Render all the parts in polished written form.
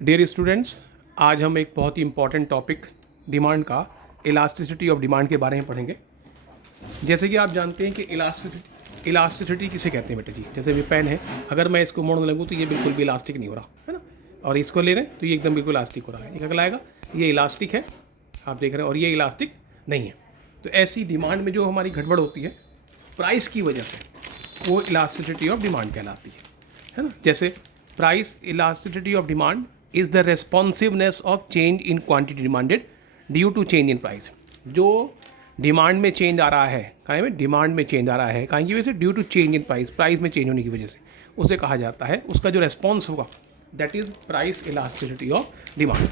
Dear students, आज हम एक बहुत ही इम्पॉर्टेंट टॉपिक डिमांड का इलास्टिसिटी ऑफ डिमांड के बारे में पढ़ेंगे। जैसे कि आप जानते हैं कि इलास्टिसिटी किसे कहते हैं बेटे जी। जैसे ये पेन है, अगर मैं इसको मोड़ने लगूँ तो ये बिल्कुल भी इलास्टिक नहीं हो रहा है ना, और इसको ले रहे हैं तो ये एकदम बिल्कुल इलास्टिक हो रहा है। ये क्या कहलाएगा? ये इलास्टिक है, आप देख रहे हैं, और ये इलास्टिक नहीं है। तो ऐसी डिमांड में जो हमारी गड़बड़ होती है प्राइस की वजह से, वो इलास्टिसिटी ऑफ डिमांड कहलाती है ना। जैसे price elasticity of demand is the responsiveness of change in quantity demanded due to change in price. जो डिमांड में चेंज आ रहा है, कहाँ में डिमांड में चेंज आ रहा है, कहाँ की वजह से? Due to change in price, price में चेंज होने की वजह से उसे कहा जाता है, उसका जो रेस्पॉन्स होगा that is price elasticity of demand.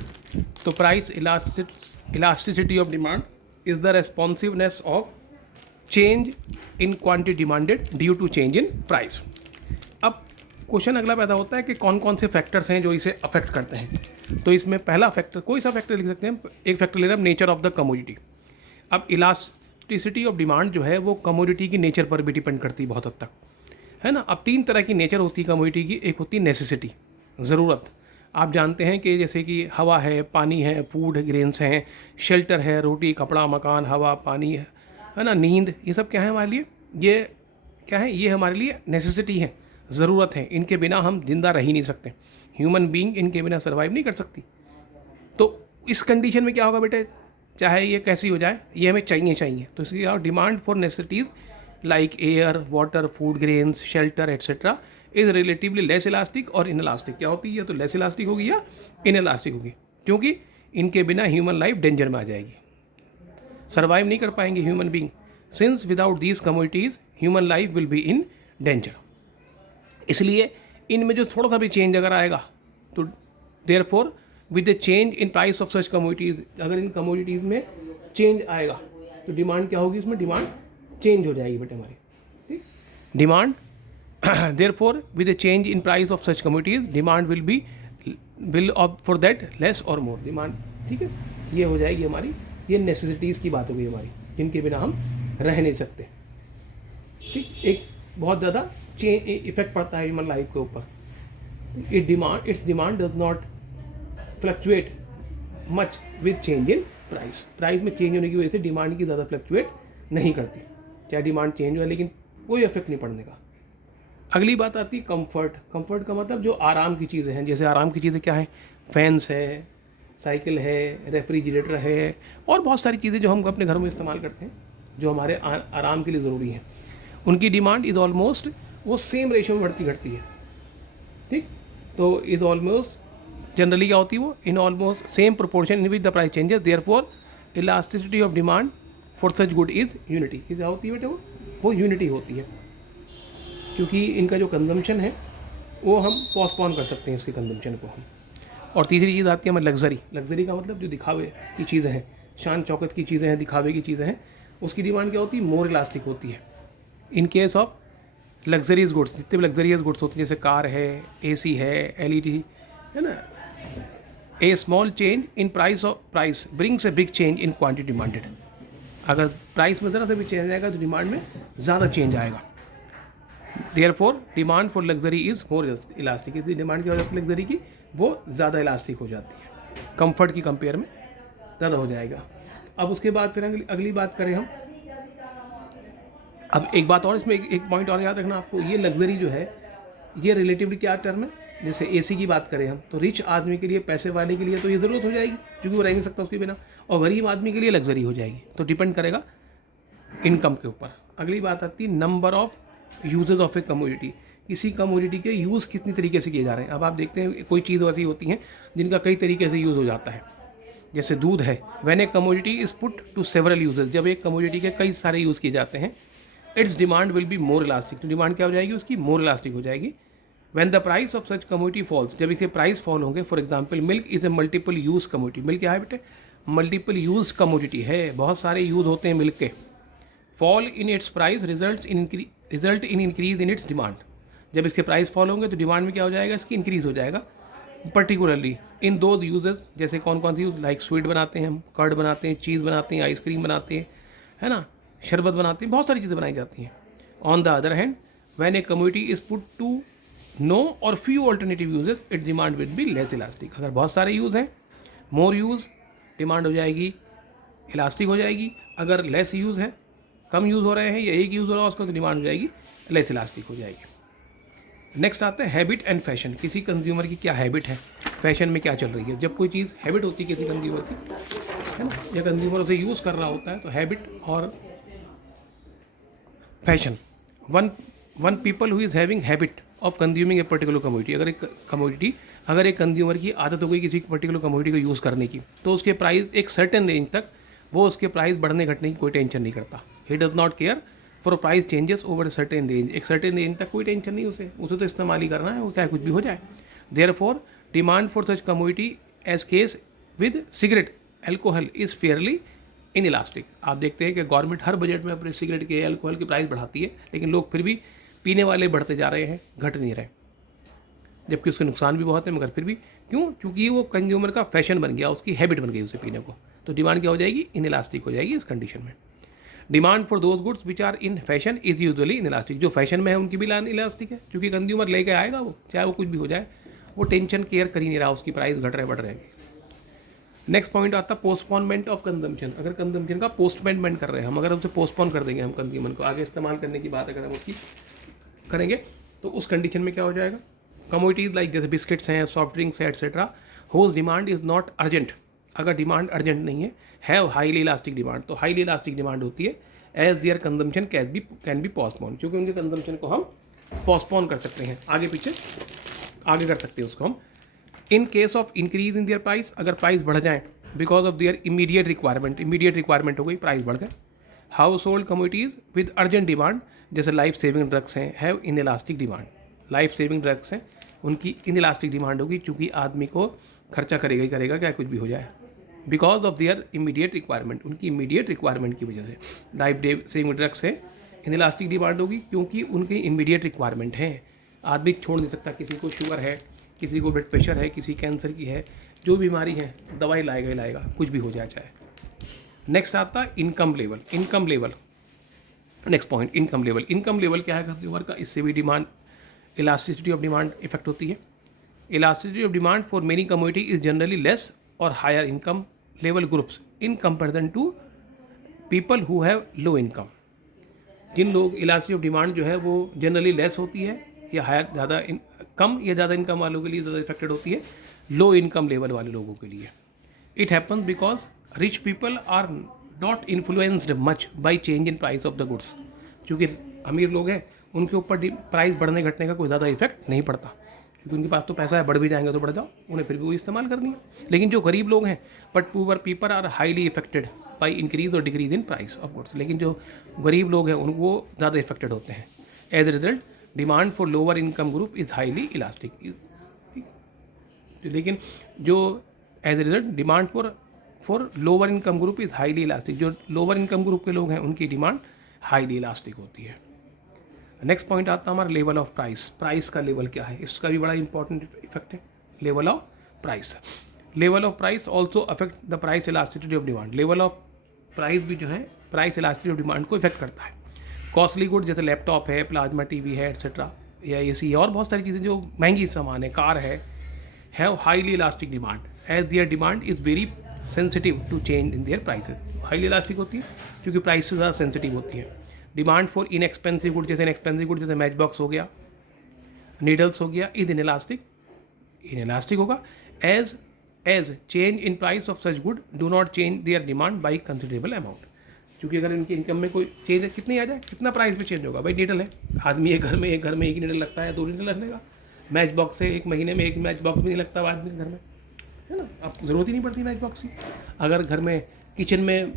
तो price elasticity of demand is the responsiveness of change in quantity demanded due to change in price. अब क्वेश्चन अगला पैदा होता है कि कौन कौन से फैक्टर्स हैं जो इसे अफेक्ट करते हैं। तो इसमें पहला फैक्टर, कोई सा फैक्टर लिख सकते हैं, एक फैक्टर ले रहे हैं नेचर ऑफ द कमोडिटी। अब इलास्टिसिटी ऑफ डिमांड जो है वो कमोडिटी की नेचर पर भी डिपेंड करती है बहुत हद तक, है ना। अब तीन तरह की नेचर होती है कमोडिटी की। एक होती है नेसेसिटी, ज़रूरत। आप जानते हैं कि जैसे कि हवा है, पानी है, फूड ग्रेन्स हैं, शेल्टर है, रोटी कपड़ा मकान हवा पानी है ना, नींद, ये सब क्या है हमारे लिए? ये क्या है? ये हमारे लिए नेसेसिटी है, ज़रूरत है। इनके बिना हम जिंदा रह ही नहीं सकते। ह्यूमन बीइंग इनके बिना सर्वाइव नहीं कर सकती। तो इस कंडीशन में क्या होगा बेटे, चाहे ये कैसी हो जाए, ये हमें चाहिए। तो इसकी क्या, demand for necessities like air water food grains shelter etcetera is relatively less elastic और इनइलास्टिक। क्या होती है? तो लेस इलास्टिक होगी या इनइलास्टिक होगी, क्योंकि इनके बिना ह्यूमन लाइफ डेंजर में आ जाएगी, सर्वाइव नहीं कर पाएंगे human being. Since without these commodities human life will be in danger. इसलिए इनमें जो थोड़ा सा भी चेंज अगर आएगा तो therefore with the change in price of such commodities, अगर इन कमोडिटीज़ में चेंज आएगा तो डिमांड क्या होगी? इसमें डिमांड चेंज हो जाएगी बेटे हमारी, ठीक। Demand therefore with the change in price of such commodities demand will of for that less और मोर डिमांड, ठीक है। ये हो जाएगी हमारी, ये नेसेसिटीज़ की बात हो गई हमारी, जिनके बिना हम रह नहीं सकते, ठीक। एक बहुत ज़्यादा इफेक्ट पड़ता है ह्यूमन लाइफ के ऊपर। It's demand does not fluctuate much with change in price. Price में चेंज होने की वजह से डिमांड की ज़्यादा फ्लक्चुएट नहीं करती, चाहे डिमांड चेंज हो, लेकिन कोई इफेक्ट नहीं पड़ने का। अगली बात आती है कंफर्ट। कंफर्ट का मतलब जो आराम की चीज़ें हैं। जैसे आराम की चीज़ें क्या है? फैंस है, साइकिल है, रेफ्रिजरेटर है, और बहुत सारी चीज़ें जो हम अपने घर में इस्तेमाल करते हैं, जो हमारे आराम के लिए ज़रूरी हैं। उनकी डिमांड इज़ ऑलमोस्ट वो सेम रेशियो में बढ़ती घटती है, ठीक। तो इज़ ऑलमोस्ट जनरली क्या होती है? वो in almost same proportion in which the price changes, therefore elasticity of demand for such good is unity. क्या होती है बेटे? वो यूनिटी होती है, क्योंकि इनका जो कंजम्पशन है वो हम पोस्टपोन कर सकते हैं, उसके कंजम्पशन को हम। और तीसरी चीज़ आती है हमें लग्जरी। लग्जरी का मतलब जो दिखावे की चीज़ें हैं, शान चौकत की चीज़ें हैं, दिखावे की चीज़ें हैं, उसकी डिमांड क्या होती है? मोर इलास्टिक होती है। In case of luxuries goods, जितने भी लग्जरियस गुड्स होती हैं, जैसे कार है, एसी है, एलईडी है ना, a small change in price brings a big change in quantity demanded. अगर प्राइस में ज़रा सा भी चेंज आएगा तो डिमांड में ज़्यादा चेंज आएगा। Therefore demand for luxury is more elastic. इसलिए डिमांड क्या हो जाती है लग्जरी की? वो ज़्यादा इलास्टिक हो जाती है, कंफर्ट की कंपेयर में ज़्यादा हो जाएगा। अब उसके बाद फिर अगली बात करें हम। अब एक बात और, इसमें एक पॉइंट और याद रखना आपको, ये लग्जरी जो है ये रिलेटिवली क्या टर्म है? जैसे एसी की बात करें हम, तो रिच आदमी के लिए, पैसे वाले के लिए तो ये ज़रूरत हो जाएगी, क्योंकि वो रह नहीं सकता उसके बिना, और गरीब आदमी के लिए लग्जरी हो जाएगी। तो डिपेंड करेगा इनकम के ऊपर। अगली बात आती है number of uses of A commodity. किसी कमोडिटी के यूज़ कितनी तरीके से किए जा रहे हैं। अब आप देखते हैं कोई चीज़ ऐसी होती हैं जिनका कई तरीके से यूज़ हो जाता है। जैसे दूध है, when a commodity is put to several uses, जब एक कमोडिटी के कई सारे यूज़ किए जाते हैं, its demand will be more elastic. तो डिमांड क्या हो जाएगी? उसकी मोर इलास्टिक हो जाएगी। When the price of such commodity falls, जब इसके प्राइस फॉल होंगे। For example milk is a multiple use commodity. Milk क्या है बेटे? मल्टीपल यूज़ कमोडिटी है, बहुत सारे यूज़ होते हैं मिल्क के। Fall in its price result in increase in its demand. जब इसके प्राइस फॉल होंगे तो डिमांड में क्या हो जाएगा? इसकी इंक्रीज़ हो जाएगा। पर्टिकुलरली इन दो यूजेस, जैसे कौन कौन सी यूज़? लाइक स्वीट बनाते हैं हम, कर्ड बनाते हैं, चीज़ बनाते हैं, आइसक्रीम बनाते हैं, है ना, शरबत बनाते हैं, बहुत सारी चीज़ें बनाई जाती हैं। On the other hand when a commodity is put to no or few alternative uses it demand will be less elastic. अगर बहुत सारे यूज़ हैं, मोर यूज़, डिमांड हो जाएगी इलास्टिक हो जाएगी। अगर लेस यूज़ है, कम यूज़ हो रहे हैं या एक यूज़ हो रहा है उसको, तो डिमांड हो जाएगी लेस इलास्टिक हो जाएगी। नेक्स्ट आता है हैबिट एंड फैशन। किसी कंज्यूमर की क्या हैबिट है, फैशन में क्या चल रही है। जब कोई चीज़ हैबिट होती है किसी कंज्यूमर की, है ना, या कंज्यूमर उसे यूज़ कर रहा होता है, तो हैबिट और fashion. One people who is having habit of consuming a particular commodity. अगर एक कंज्यूमर की आदत हो गई किसी पर्टिकुलर कमोडिटी को यूज़ करने की, तो उसके प्राइस एक सर्टेन रेंज तक वो उसके प्राइस बढ़ने घटने की कोई टेंशन नहीं करता। He does not care for price changes over a certain range. एक सर्टेन रेंज तक कोई टेंशन नहीं उसे तो इस्तेमाल ही करना है, वो चाहे कुछ भी हो जाए। Therefore demand for such commodity as case with cigarette alcohol is fairly inelastic. आप देखते हैं कि गवर्नमेंट हर बजट में अपने सिगरेट के अल्कोहल की प्राइस बढ़ाती है, लेकिन लोग फिर भी पीने वाले बढ़ते जा रहे हैं, घट नहीं रहे, जबकि उसके नुकसान भी बहुत है, मगर फिर भी क्यों? क्योंकि वो कंज्यूमर का फैशन बन गया, उसकी हैबिट बन गई उसे पीने को। तो डिमांड क्या हो जाएगी? इन इलास्टिक हो जाएगी इस कंडीशन में। Demand for those goods which are in fashion is usually inelastic. जो फैशन में है उनकी भी इन इलास्टिक है, क्योंकि कंज्यूमर लेके आएगा, वो चाहे वो कुछ भी हो जाए, वो टेंशन केयर कर ही नहीं रहा, उसकी प्राइस घट रहे बढ़ रहेंगे। नेक्स्ट पॉइंट आता है पोस्टपोनमेंट ऑफ कंजम्पशन। अगर कंजम्पशन का पोस्टपोनमेंट कर रहे हैं हम, अगर उसे पोस्टपोन कर देंगे हम कंज्यूमर को आगे इस्तेमाल करने की बात अगर हम उसकी करेंगे, तो उस कंडीशन में क्या हो जाएगा? कमोडिटीज़ लाइक जैसे बिस्किट्स हैं, सॉफ्ट ड्रिंक्स हैं, etcetera, whose demand is not urgent. अगर डिमांड अर्जेंट नहीं है, हैव हाईली इलास्टिक डिमांड, तो हाईली इलास्टिक डिमांड होती है as their consumption can be postpone, क्योंकि उनके कंजम्पशन को हम पोस्टपोन कर सकते हैं, आगे पीछे आगे कर सकते हैं उसको हम। In case of increase in their price, अगर प्राइस बढ़ जाए because of their immediate requirement हो गई, प्राइस बढ़ गए। House hold commodities with urgent demand, जैसे लाइफ सेविंग ड्रग्स हैं, have in elastic demand. Life saving drugs हैं, उनकी इन इलास्टिक डिमांड होगी, चूँकि आदमी को खर्चा करेगा ही करेगा, क्या कुछ भी हो जाए, because of their immediate requirement, उनकी इमीडिएट रिक्वायरमेंट की वजह से। लाइफ सेविंग ड्रग्स है, इन इलास्टिक डिमांड होगी, क्योंकि उनकी इमीडिएट रिक्वायरमेंट है। आदमी छोड़ नहीं सकता, किसी को शुगर है, किसी को ब्लड प्रेशर है, किसी कैंसर की है, जो बीमारी है दवाई लाएगा, कुछ भी हो जाए चाहे। नेक्स्ट आता है income level. Next point income level क्या है कंज्यूमर का? इससे भी demand elasticity of demand effect होती है। Elasticity of demand for many commodity is generally less or higher income level groups in comparison to people who have low income. जिन लोग elasticity of demand जो है वो जनरली लेस होती है या हायर कम या ज़्यादा इनकम वालों के लिए ज़्यादा इफेक्टेड होती है, लो इनकम लेवल वाले लोगों के लिए। It happens because rich people are not influenced much by change in price of the goods. क्योंकि अमीर लोग हैं, उनके ऊपर प्राइस बढ़ने घटने का कोई ज़्यादा इफेक्ट नहीं पड़ता, क्योंकि उनके पास तो पैसा है, बढ़ भी जाएंगे तो बढ़ जाओ, उन्हें फिर भी वो इस्तेमाल करनी है। लेकिन जो गरीब लोग हैं, but poor people are highly affected by increase or decrease in price of goods. लेकिन जो गरीब लोग हैं उनको ज़्यादा इफेक्टेड होते हैं। As a result demand for lower income group is highly elastic. लेकिन जो as a result demand for lower income group is highly elastic. जो लोअर इनकम ग्रुप के लोग हैं उनकी डिमांड हाईली इलास्टिक होती है। नेक्स्ट पॉइंट आता है हमारा लेवल ऑफ प्राइस। प्राइस का लेवल क्या है, इसका भी बड़ा इंपॉर्टेंट इफेक्ट है। Level of price also affect the price elasticity of demand. Level of price भी जो है प्राइस इलास्टिसिटी ऑफ डिमांड को इफेक्ट करता है। कॉस्टली गुड जैसे लैपटॉप है, प्लाज्मा टीवी है, एटसेट्रा, या एसी और बहुत सारी चीज़ें जो महंगी सामान है, कार है, have highly elastic demand as their demand is very sensitive to change in their prices. Highly elastic होती है क्योंकि प्राइस से ज़्यादा सेंसिटिव होती है। डिमांड फॉर इनएक्सपेंसिव गुड जैसे मैच बॉक्स हो गया, नीडल्स हो गया, इज इनइलास्टिक होगा। As change in price of such good do not change their demand by considerable amount. क्योंकि अगर इनकी इनकम में कोई चेंज है, कितनी आ जाए, कितना प्राइस भी चेंज होगा। भाई नीडल है, आदमी एक घर में एक ही नीडल लगता है, 2 नीडल लगेगा। मैच बॉक्स है, एक महीने में एक मैच बॉक्स भी नहीं लगता आदमी के घर में, है ना। आपको ज़रूरत ही नहीं पड़ती मैच बॉक्स की। अगर घर में किचन में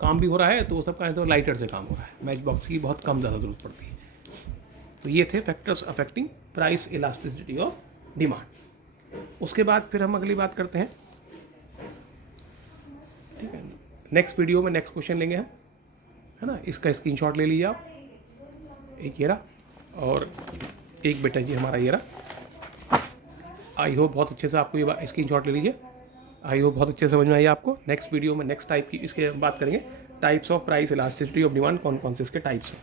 काम भी हो रहा है तो वो सब का तो लाइटर से काम हो रहा है, मैच बॉक्स की बहुत कम ज़्यादा ज़रूरत पड़ती है। तो ये थे factors affecting price elasticity of demand. उसके बाद फिर हम अगली बात करते हैं, ठीक है। नेक्स्ट वीडियो में नेक्स्ट क्वेश्चन लेंगे हम, है ना। इसका स्क्रीनशॉट ले लीजिए आप, एक ये रहा और एक बेटा जी हमारा ये रहा। आई होप बहुत अच्छे से आपको ये स्क्रीनशॉट ले लीजिए। आई होप बहुत अच्छे से समझ में आई आपको। नेक्स्ट वीडियो में नेक्स्ट टाइप की इसके बात करेंगे, types of price elasticity of demand, कौन कौन से इसके टाइप्स हैं।